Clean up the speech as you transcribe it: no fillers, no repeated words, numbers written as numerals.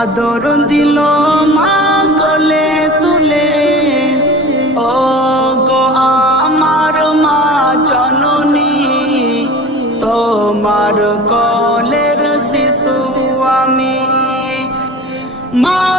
আদর দিল মা কোলে তুলে। ও গো আমার মা জননী, তোমার কোলের শিশু আমি। মা